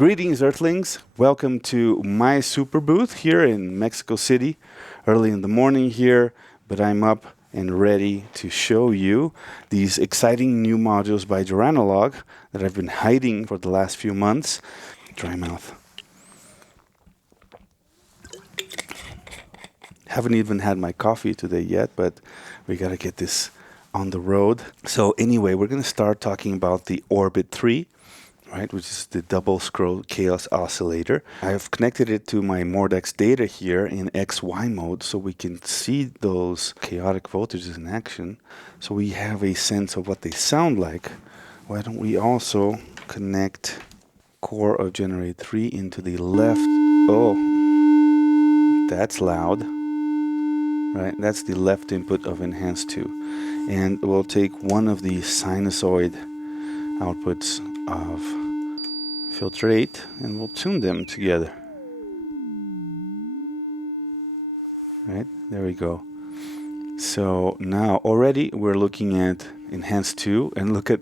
Greetings, Earthlings. Welcome to my Superbooth here in Mexico City. Early in the morning here, but I'm up and ready to show you these exciting new modules by Joranalogue that I've been hiding for the last few months. Dry mouth. Haven't even had my coffee today yet, but we gotta get this on the road. So anyway, we're gonna start talking about the Orbit 3. Right, which is the double scroll chaos oscillator. I've connected it to my Mordex data here in XY mode so we can see those chaotic voltages in action. So we have a sense of what they sound like. Why don't we also connect core of generate 3 into the left? Oh, that's loud. Right, that's the left input of enhance 2. And we'll take one of the sinusoid outputs of filter 8 and we'll tune them together. Right, there we go. So now already we're looking at enhance 2 and look at,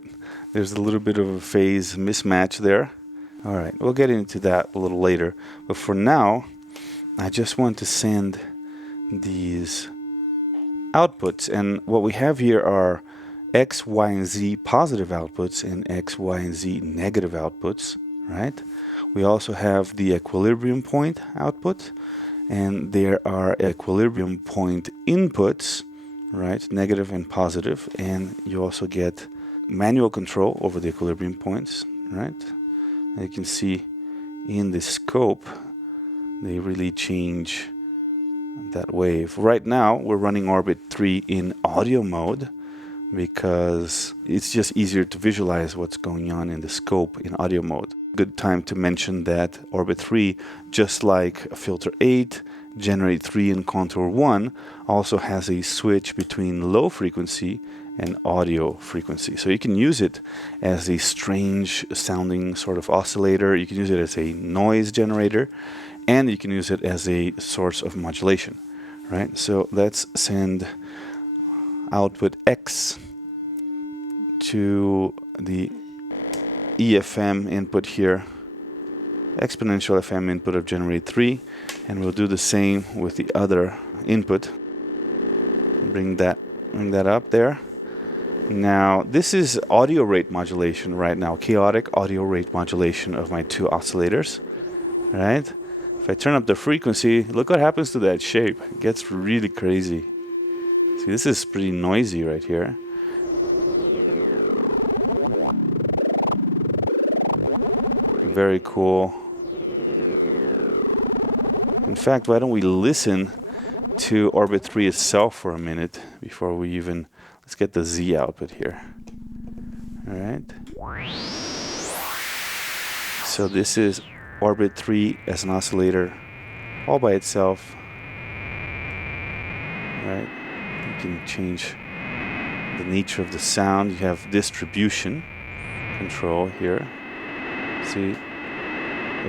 there's a little bit of a phase mismatch there. All right, we'll get into that a little later. But for now, I just want to send these outputs, and what we have here are X, Y, and Z positive outputs and X, Y, and Z negative outputs, right? We also have the equilibrium point output, and there are equilibrium point inputs, right? Negative and positive, and you also get manual control over the equilibrium points, right? And you can see in the scope, they really change that wave. Right now, we're running Orbit 3 in audio mode, because it's just easier to visualize what's going on in the scope in audio mode. Good time to mention that Orbit 3, just like Filter 8, Generate 3, and Contour 1, also has a switch between low frequency and audio frequency. So you can use it as a strange sounding sort of oscillator, you can use it as a noise generator, and you can use it as a source of modulation, right? So let's send output X to the EFM input here, exponential FM input of generate 3, and we'll do the same with the other input. Bring that up there. Now this is audio rate modulation right now, chaotic audio rate modulation of my two oscillators, right? If I turn up the frequency, look what happens to that shape. It gets really crazy. See, this is pretty noisy right here. Very cool. In fact, why don't we listen to Orbit 3 itself for a minute before we even... Let's get the Z output here. All right. So this is Orbit 3 as an oscillator all by itself. All right. You can change the nature of the sound. You have distribution control here. See,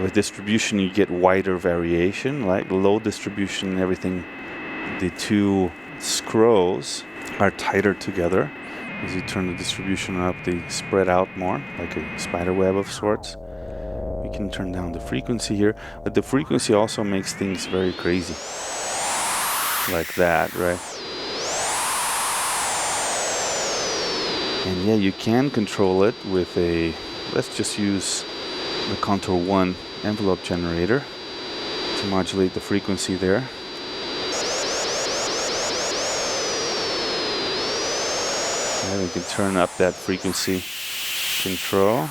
with distribution you get wider variation, like low distribution, everything. The two scrolls are tighter together. As you turn the distribution up, they spread out more, like a spider web of sorts. You can turn down the frequency here, but the frequency also makes things very crazy. Like that, right? And yeah, you can control it with a, let's just use the Contour 1 envelope generator to modulate the frequency there. And we can turn up that frequency control.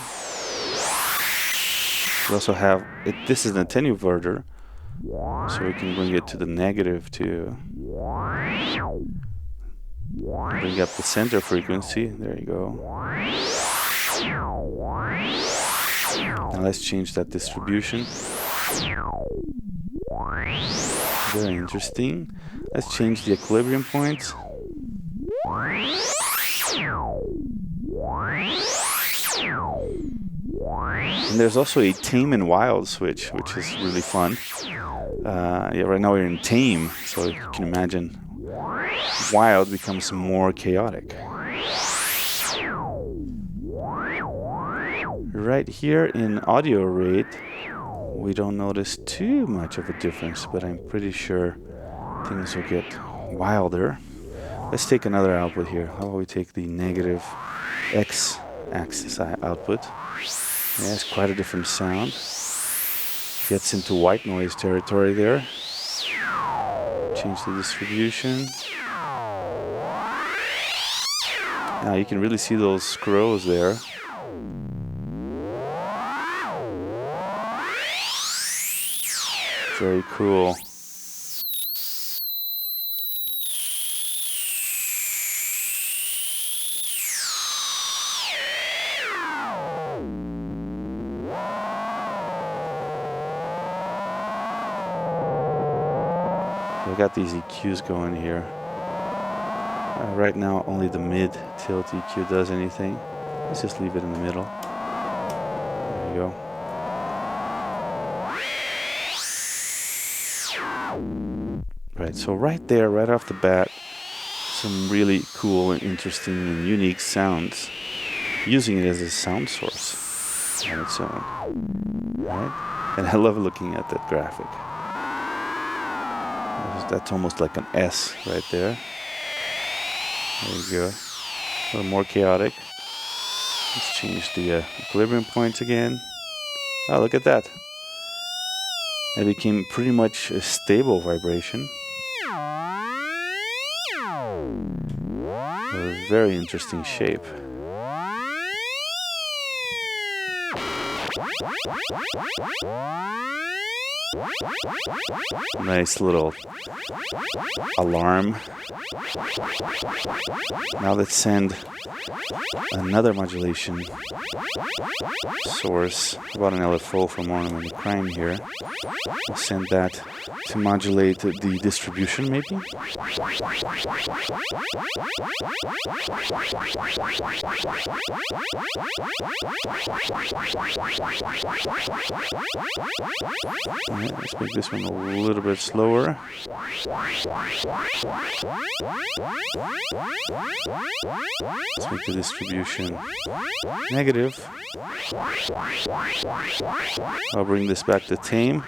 We also have, this is an attenuverter, so we can bring it to the negative too. Bring up the center frequency. There you go. Now let's change that distribution. Very interesting. Let's change the equilibrium points. And there's also a tame and wild switch, which is really fun. Yeah, right now we're in tame, so you can imagine wild becomes more chaotic. Right here in audio rate, we don't notice too much of a difference, but I'm pretty sure things will get wilder. Let's take another output here. How about we take the negative x-axis output? Yeah, it's quite a different sound. Gets into white noise territory there. Change the distribution. Now you can really see those scrows there. Very cool. I got these EQs going here. Right now only the mid tilt EQ does anything. Let's just leave it in the middle. There you go. Right, so right there, right off the bat, some really cool and interesting and unique sounds, using it as a sound source on its own. Right? And I love looking at that graphic. That's almost like an S right there. There you go. A little more chaotic. Let's change the equilibrium points again. Oh, look at that. It became pretty much a stable vibration. A very interesting shape. Nice little alarm. Now let's send another modulation source. How about an LFO from Ornament of Crime here? We'll send that to modulate the distribution, maybe. Alright, let's make this one a little bit slower. Let's make the distribution negative. I'll bring this back to tame.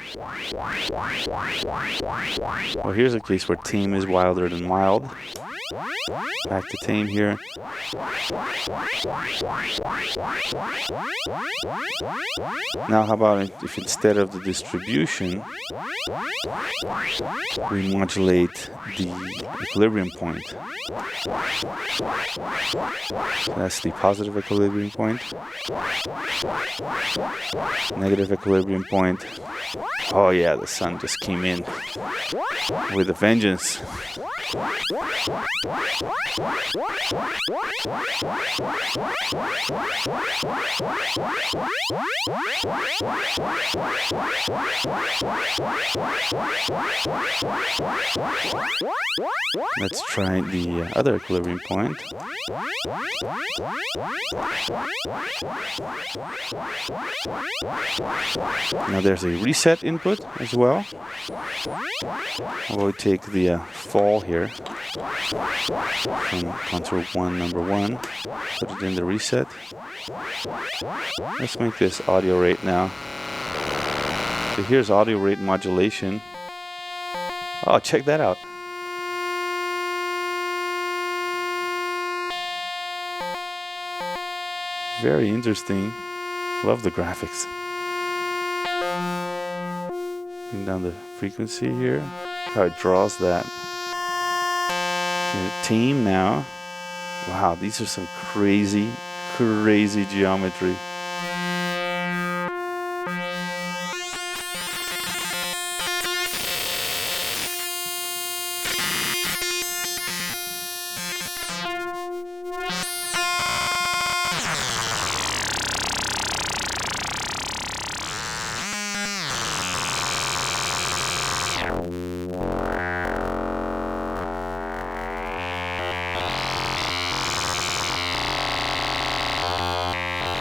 Well, here's a case where tame is wilder than wild. Back to tame here. Now how about if instead of the distribution we modulate the equilibrium point. So that's the positive equilibrium point. Negative equilibrium point. Oh yeah, the sun just came in with a vengeance. Let's try the other equilibrium point. Now there's a reset input as well. We'll take the fall here from contour 1, number 1. Put it in the reset. Let's make this audio rate now. So here's audio rate modulation. Oh, check that out. Very interesting. Love the graphics. Bring down the frequency here. How it draws that. Tame now. Wow, these are some crazy geometry.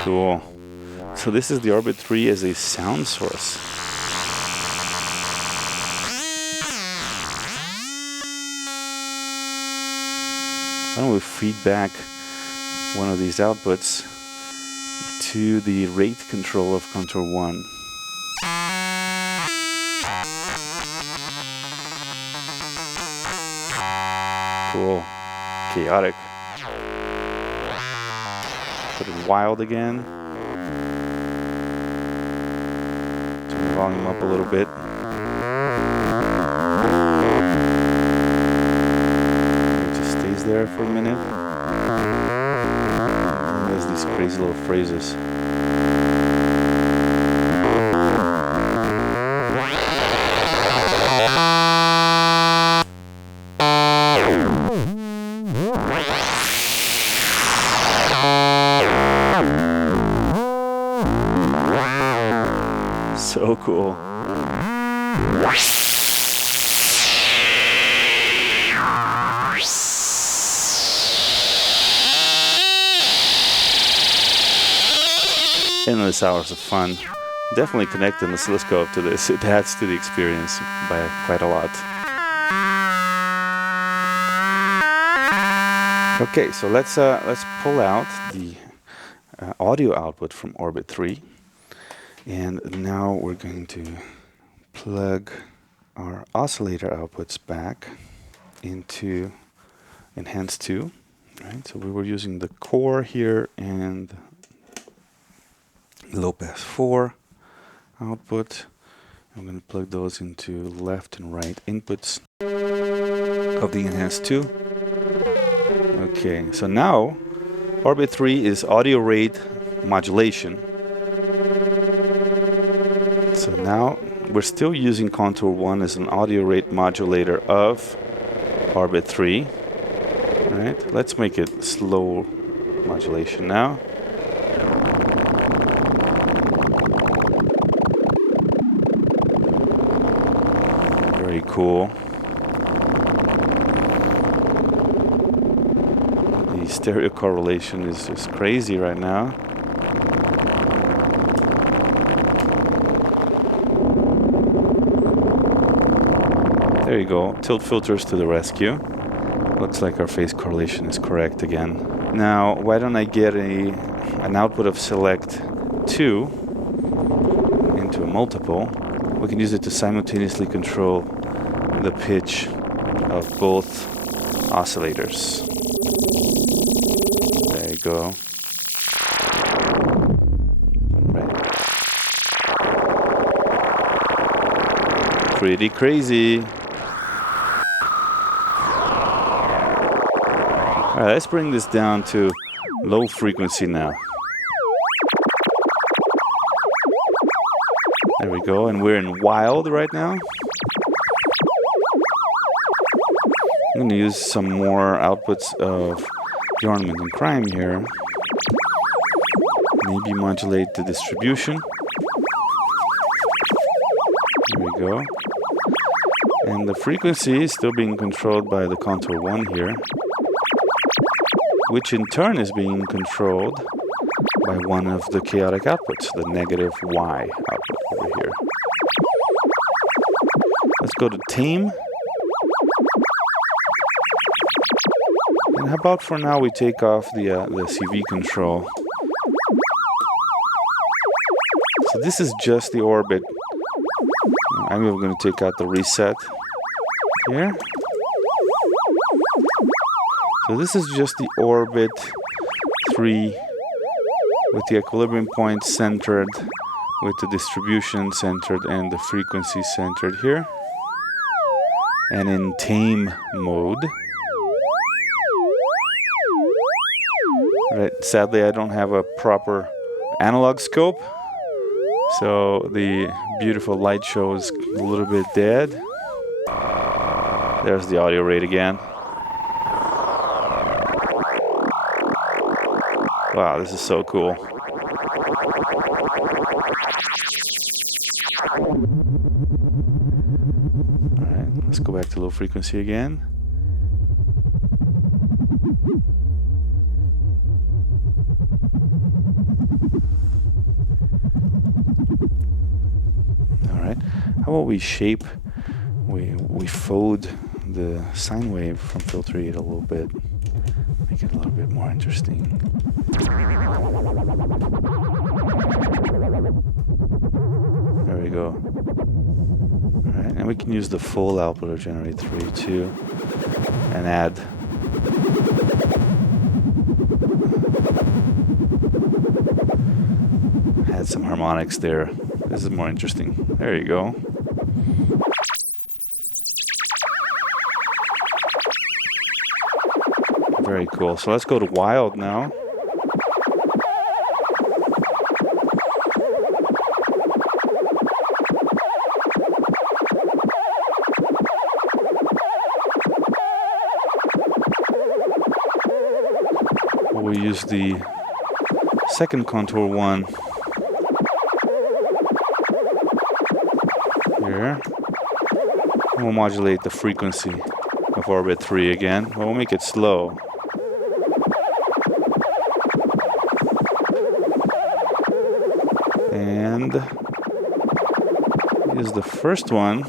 Cool. So this is the Orbit 3 as a sound source. Why don't we feed back one of these outputs to the rate control of contour 1. Cool. Chaotic. Put it wild again. Turn the volume up a little bit. It just stays there for a minute. And there's these crazy little phrases. So cool. Endless hours of fun. Definitely connect an oscilloscope to this. It adds to the experience by quite a lot. Okay, so let's pull out the audio output from Orbit 3. And now we're going to plug our oscillator outputs back into Enhance 2. Right? So we were using the core here and low pass 4 output. I'm going to plug those into left and right inputs of the Enhance 2. Okay, so now Orbit 3 is audio rate modulation. So now we're still using contour 1 as an audio rate modulator of Orbit 3. Right? Let's make it slow modulation now. Very cool. The stereo correlation is just crazy right now. There you go, tilt filters to the rescue. Looks like our phase correlation is correct again. Now, why don't I get an output of select 2 into a multiple? We can use it to simultaneously control the pitch of both oscillators. There you go. Right. Pretty crazy. All right, let's bring this down to low frequency now. There we go, and we're in wild right now. I'm going to use some more outputs of the ornament and crime here. Maybe modulate the distribution. There we go. And the frequency is still being controlled by the contour 1 here, which in turn is being controlled by one of the chaotic outputs, the negative Y output over here. Let's go to tame. And how about for now we take off the CV control. So this is just the orbit. I'm even going to take out the reset here. So this is just the orbit 3 with the equilibrium point centered, with the distribution centered and the frequency centered here. And in tame mode. Right, sadly I don't have a proper analog scope, so the beautiful light show is a little bit dead. There's the audio rate again. Wow, this is so cool. Alright, let's go back to low frequency again. Alright, how about we shape, we fold the sine wave from filter 8 a little bit. Make make it a little bit more interesting. There we go. All right, and we can use the full output of generate 3 too, and add. Add some harmonics there. This is more interesting. There you go. Very cool. So let's go to wild now. We'll use the second contour one here. And we'll modulate the frequency of orbit 3 again, but we'll make it slow. And use the first one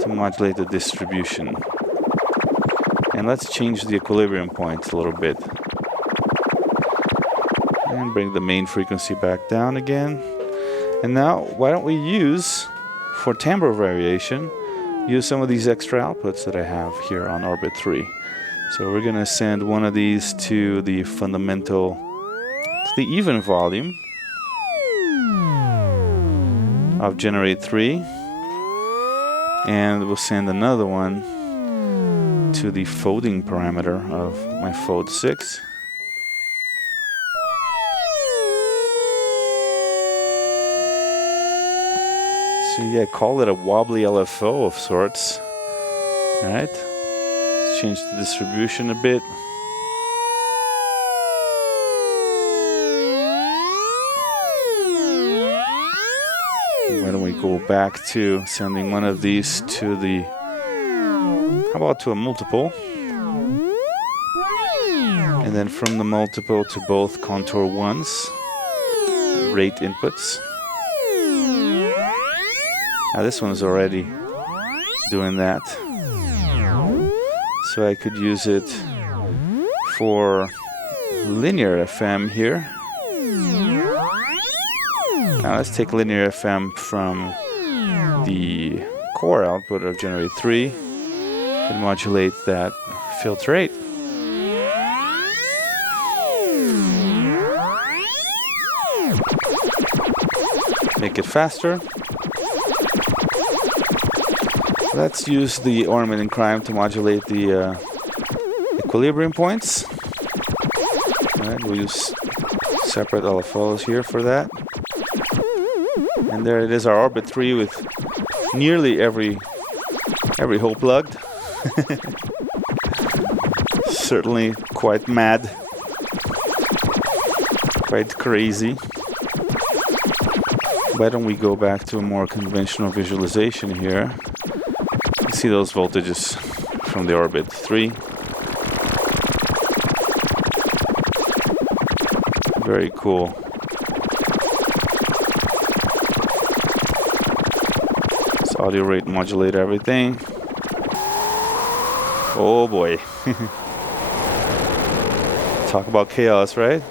to modulate the distribution. And let's change the equilibrium points a little bit. And bring the main frequency back down again. And now, why don't we use, for timbre variation, use some of these extra outputs that I have here on orbit 3. So we're going to send one of these to the fundamental, to the even volume of generate 3. And we'll send another one to the folding parameter of my fold 6. So yeah, call it a wobbly LFO of sorts. Alright, let's change the distribution a bit. Why don't we go back to sending one of these to the, how about to a multiple? And then from the multiple to both contour ones, rate inputs. Now this one's already doing that. So I could use it for linear FM here. Now let's take linear FM from the core output of generate 3 and modulate that filter rate. Make it faster. Let's use the ornament and crime to modulate the equilibrium points. Alright, we'll use separate LFOs here for that. And there it is, our orbit 3 with nearly every hole plugged. Certainly quite mad, quite crazy. Why don't we go back to a more conventional visualization here? You see those voltages from the orbit 3. Very cool. Let's audio rate modulate everything. Oh boy. Talk about chaos, right?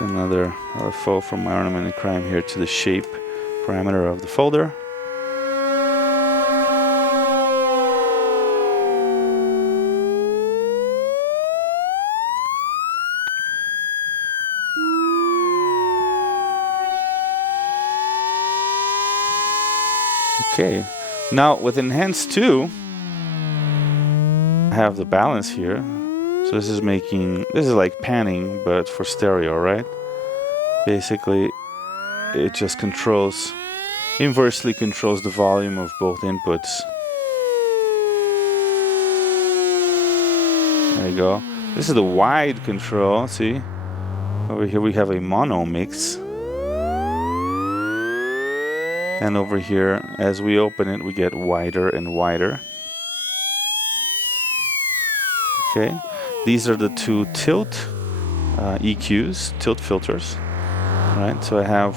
Another LFO from my ornament and crime here to the shape parameter of the folder. Okay, now with Enhance 2, I have the balance here. So this is like panning, but for stereo, right? Basically, it just inversely controls the volume of both inputs. There you go. This is the wide control, see? Over here we have a mono mix. And over here, as we open it, we get wider and wider. Okay, these are the two tilt EQs, tilt filters. Right, so I have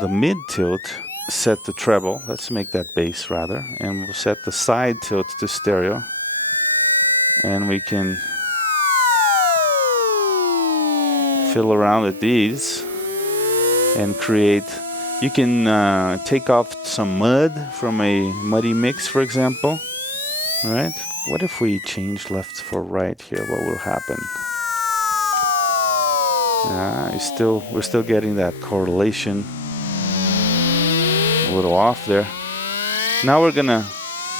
the mid tilt set to treble. Let's make that bass rather, and we'll set the side tilt to stereo, and we can fiddle around with these and create. You can take off some mud from a muddy mix, for example. Right? What if we change left for right here? What will happen? We're still getting that correlation a little off there. Now we're gonna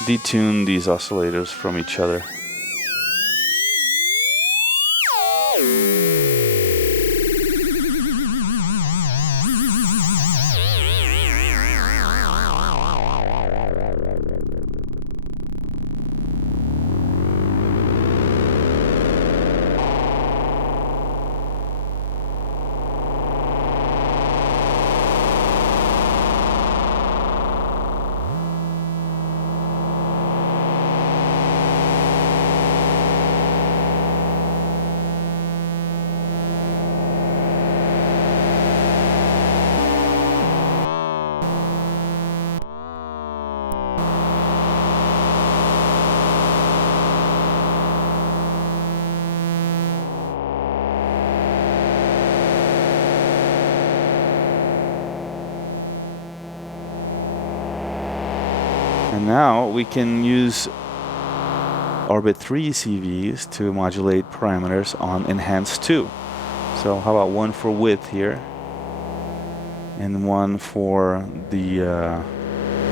detune these oscillators from each other. And now we can use Orbit 3 CVs to modulate parameters on Enhance 2. So how about one for width here, and one for the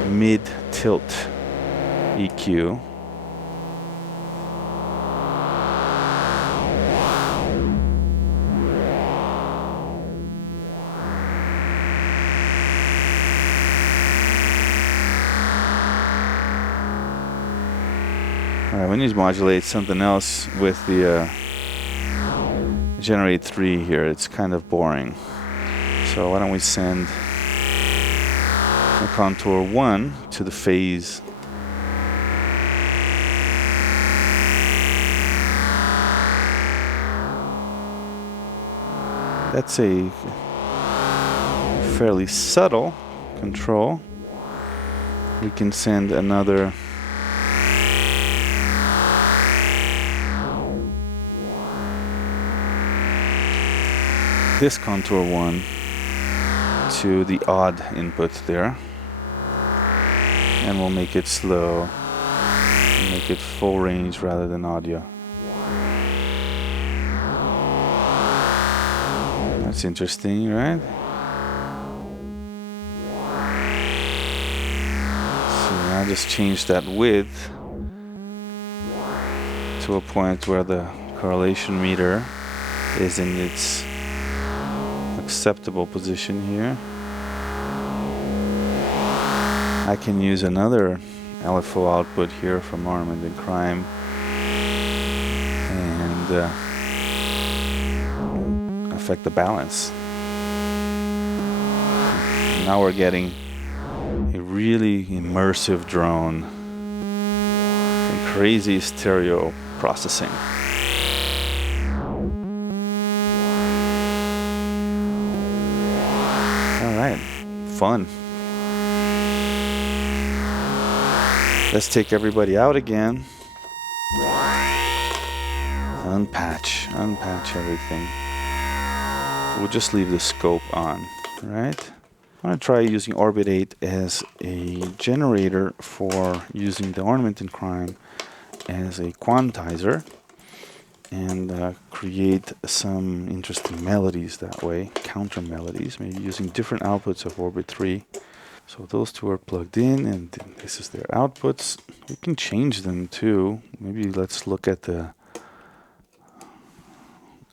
mid tilt EQ. Alright, we need to modulate something else with the Generate 3 here. It's kind of boring. So why don't we send a contour 1 to the phase. That's a fairly subtle control. We can send another this contour 1 to the odd input there, and we'll make it slow, make it full range rather than audio. That's interesting, right? So now just change that width to a point where the correlation meter is in its acceptable position here. I can use another LFO output here from Armament and Crime and affect the balance. Now we're getting a really immersive drone and crazy stereo processing. Alright, fun. Let's take everybody out again. Unpatch everything. We'll just leave the scope on, right? I'm going to try using Orbit 8 as a generator for using the Ornament in Crime as a quantizer and create some interesting melodies that way, counter melodies, maybe using different outputs of Orbit 3. So those two are plugged in, and this is their outputs. We can change them too. Maybe let's look at the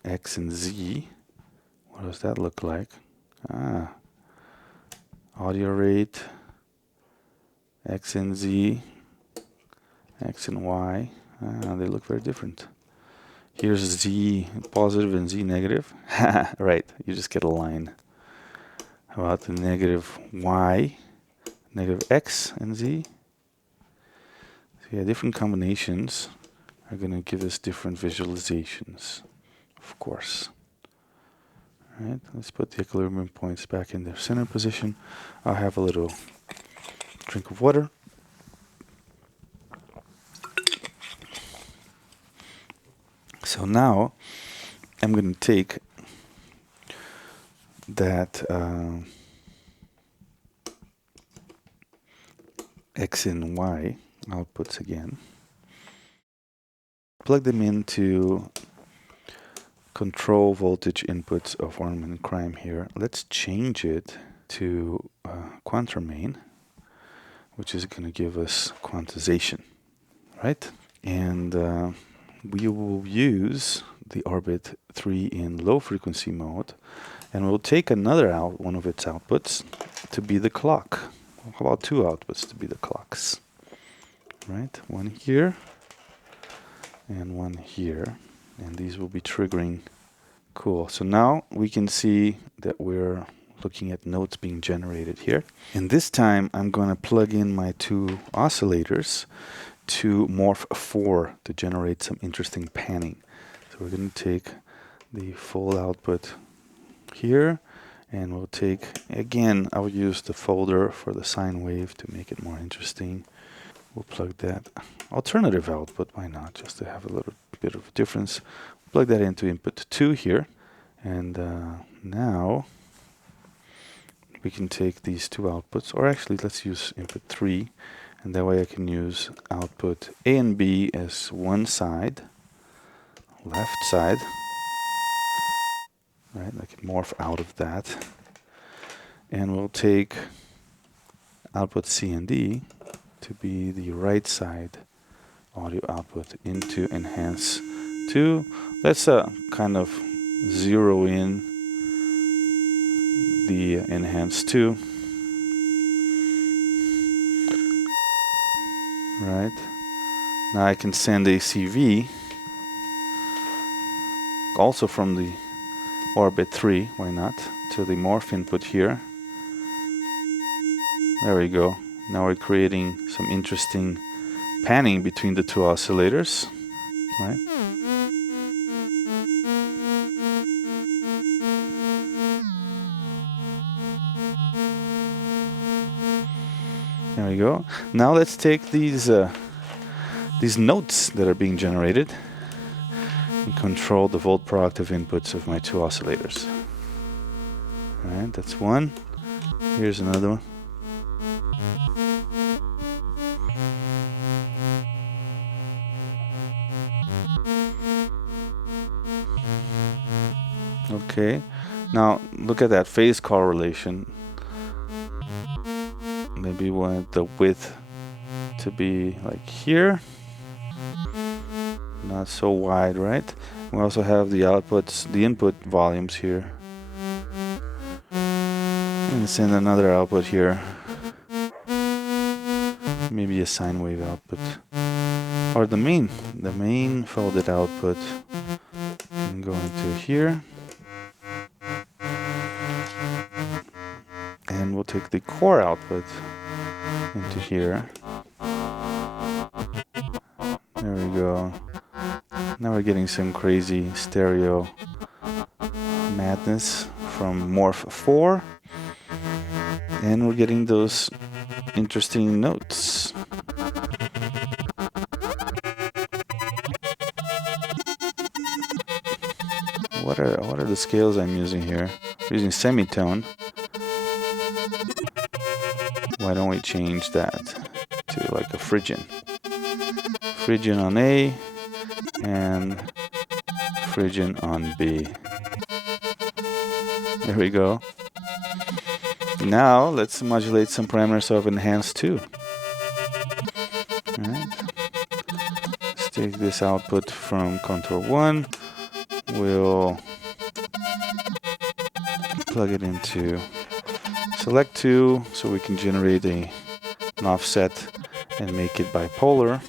X and Z. What does that look like? Audio rate, X and Z, X and Y. They look very different. Here's Z positive and Z negative. Right, you just get a line. How about the negative Y, negative X and Z? So yeah, different combinations. are going to give us different visualizations, of course. All right, let's put the equilibrium points back in their center position. I'll have a little drink of water. So now I'm going to take that X and Y outputs again, plug them into control voltage inputs of Ornament and Crime here. Let's change it to Quantramain, which is going to give us quantization, right? And we will use the Orbit 3 in low frequency mode, and we'll take another one of its outputs to be the clock. How about two outputs to be the clocks? Right, one here and one here, and these will be triggering. Cool. So now we can see that we're looking at notes being generated here. And this time I'm going to plug in my two oscillators to Morph 4 to generate some interesting panning. So we're going to take the full output here, and we'll take, again, I'll use the folder for the sine wave to make it more interesting. We'll plug that alternative output, why not, just to have a little bit of a difference. Plug that into input 2 here, and now we can take these two outputs, or actually let's use input 3, and that way I can use output A and B as one side, left side. Right, I can morph out of that, and we'll take output C and D to be the right side audio output into Enhance 2. Let's kind of zero in the Enhance 2. Right, now I can send a CV also from the Orbit 3, why not, to the morph input here. There we go. Now we're creating some interesting panning between the two oscillators, right? There we go. Now let's take these notes that are being generated and control the volt per octave inputs of my two oscillators. All right, that's one. Here's another one. Okay, now look at that phase correlation. Maybe we want the width to be like here, not so wide, right? We also have the outputs, the input volumes here, and send another output here, maybe a sine wave output, or the main folded output can go into here. And we'll take the core output into here. There we go. Now we're getting some crazy stereo madness from Morph 4. And we're getting those interesting notes. What are the scales I'm using here? I'm using semitone. Why don't we change that to like a Phrygian? Phrygian on A and Phrygian on B. There we go. Now let's modulate some parameters of Enhance 2. All right. Let's take this output from contour 1. We'll plug it into Select 2 so we can generate an offset and make it bipolar.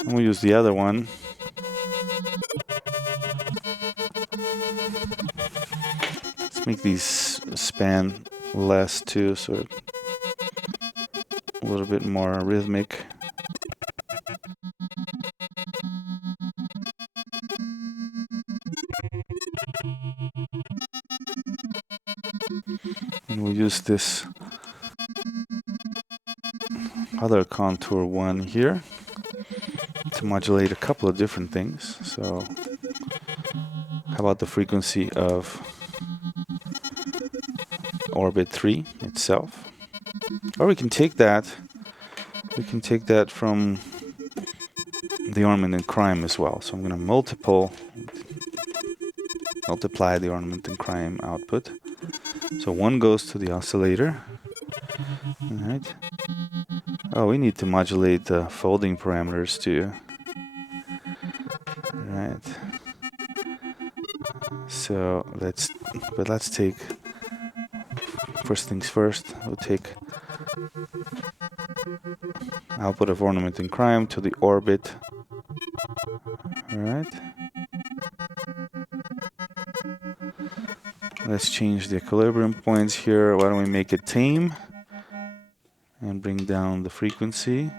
And we'll use the other one. Let's make these span less too, so a little bit more rhythmic. And we'll use this other contour one here to modulate a couple of different things. So how about the frequency of orbit 3 itself? Or we can take that from the ornament and crime as well. So I'm going to multiply the ornament and crime output. So one goes to the oscillator. All right. Oh, we need to modulate the folding parameters too. All right. So let's take, first things first, we'll take output of ornament and crime to the orbit. All right. Let's change the equilibrium points here. Why don't we make it tame and bring down the frequency,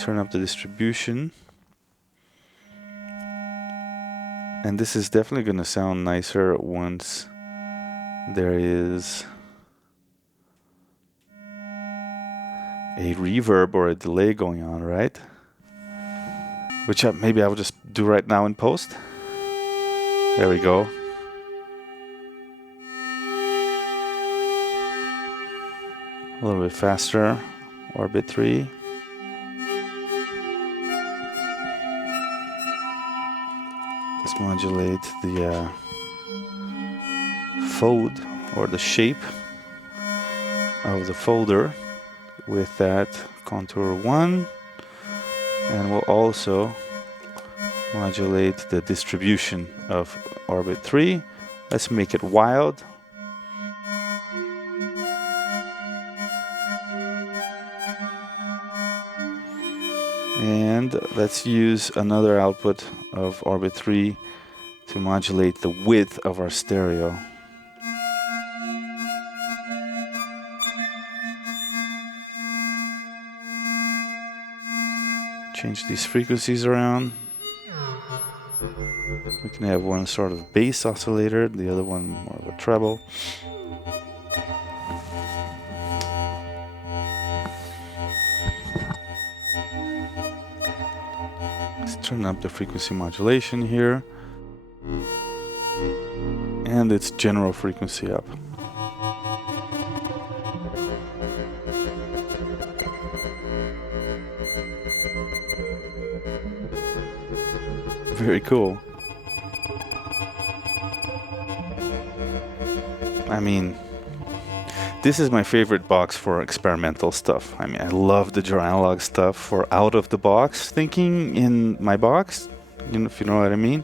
turn up the distribution. And this is definitely going to sound nicer once there is a reverb or a delay going on, right? Which maybe I will just do right now in post. There we go. A little bit faster, orbit 3. Let's modulate the fold or the shape of the folder with that contour 1, and we'll also modulate the distribution of orbit 3. Let's make it wild. And let's use another output of orbit 3 to modulate the width of our stereo. Change these frequencies around. We can have one sort of bass oscillator, the other one more of a treble. Let's turn up the frequency modulation here. And its general frequency up. Very cool. I mean, this is my favorite box for experimental stuff. I mean, I love the Joranalogue stuff for out-of-the-box thinking in my box, if you know what I mean.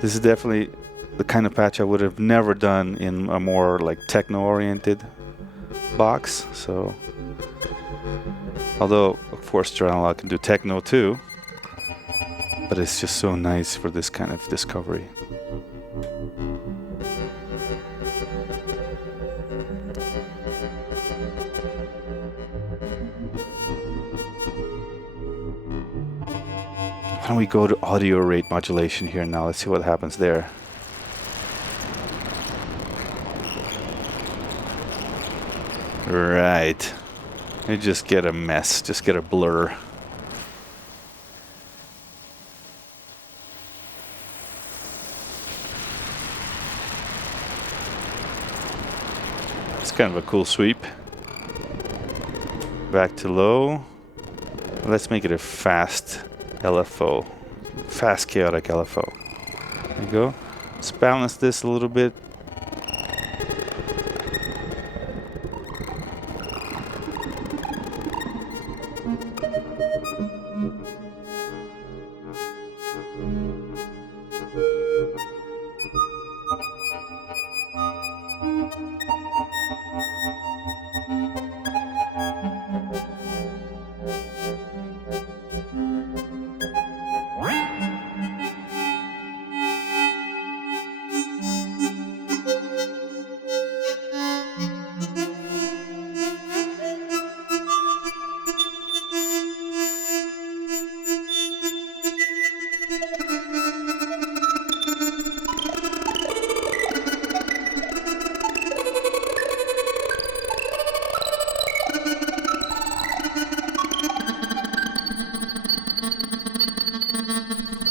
This is definitely the kind of patch I would have never done in a more like techno-oriented box. So, although of course Joranalogue can do techno too, but it's just so nice for this kind of discovery. Why don't we go to audio rate modulation here now? Let's see what happens there. Right. You just get a mess, just get a blur. It's kind of a cool sweep. Back to low. Let's make it a fast LFO. Fast chaotic LFO. There you go. Let's balance this a little bit.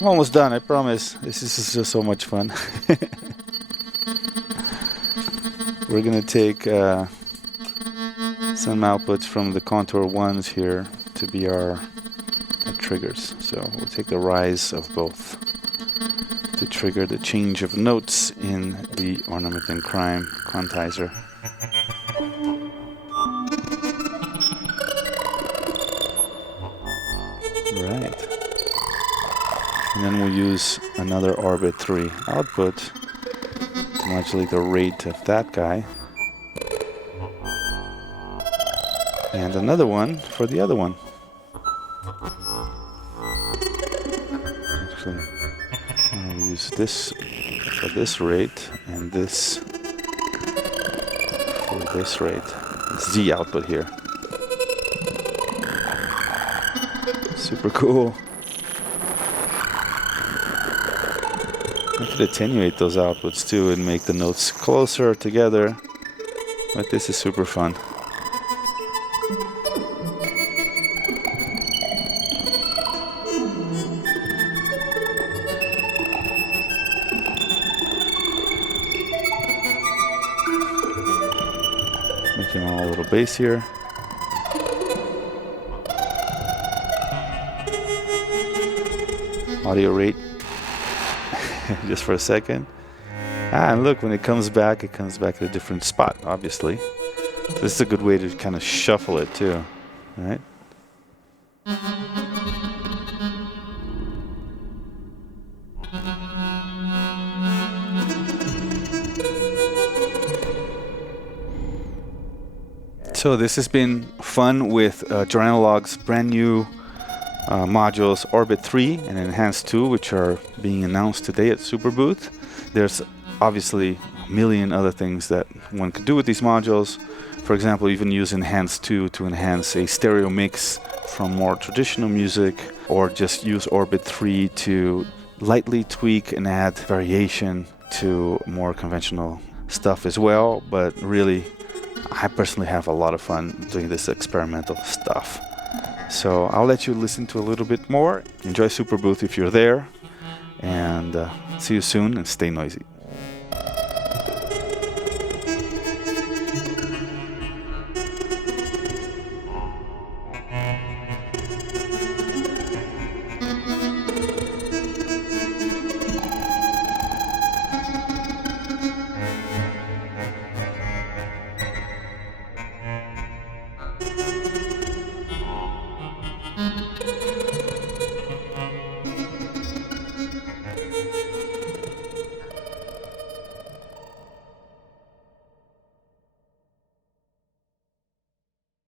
I'm almost done, I promise. This is just so much fun. We're gonna take some outputs from the contour ones here to be our triggers. So we'll take the rise of both to trigger the change of notes in the ornament and crime quantizer. Right. And then we'll use another Orbit 3 output to modulate the rate of that guy. And another one for the other one. Actually, I'll use this for this rate and this for this rate. Z output here. Super cool. I could attenuate those outputs too and make the notes closer together, but this is super fun. Making all a little bass here. Audio rate. Just for a second. And look, when it comes back at a different spot, obviously. So this is a good way to kind of shuffle it too, right? So this has been fun with Joranalogue's brand new modules Orbit 3 and Enhanced 2, which are being announced today at Superbooth. There's obviously a million other things that one could do with these modules. For example, even use Enhanced 2 to enhance a stereo mix from more traditional music, or just use Orbit 3 to lightly tweak and add variation to more conventional stuff as well. But really, I personally have a lot of fun doing this experimental stuff. So I'll let you listen to a little bit more. Enjoy Superbooth if you're there, and see you soon, and stay noisy.